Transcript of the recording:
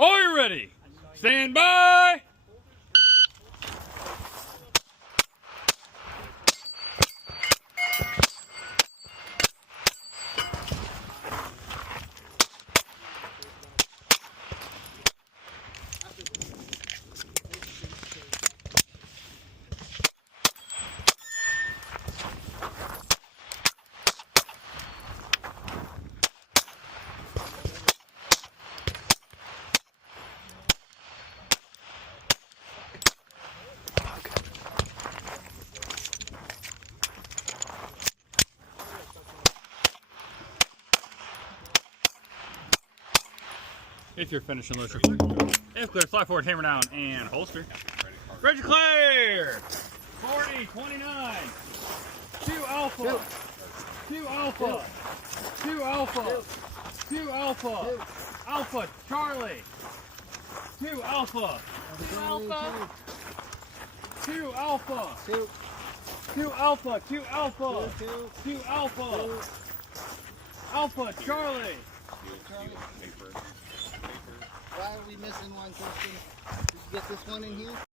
Are you ready? Stand by! If you're finishing loose, you're clear. If clear, fly forward, hammer down, and holster. Ready, clear! 40, 29. 2 alpha. 2 alpha. 2 alpha. 2 alpha. Alpha, Charlie. 2 alpha. 2 alpha. 2 alpha. 2 alpha. 2 alpha. 2 alpha. Alpha, Charlie. Why are we missing one, Christian? Did you get this one in here?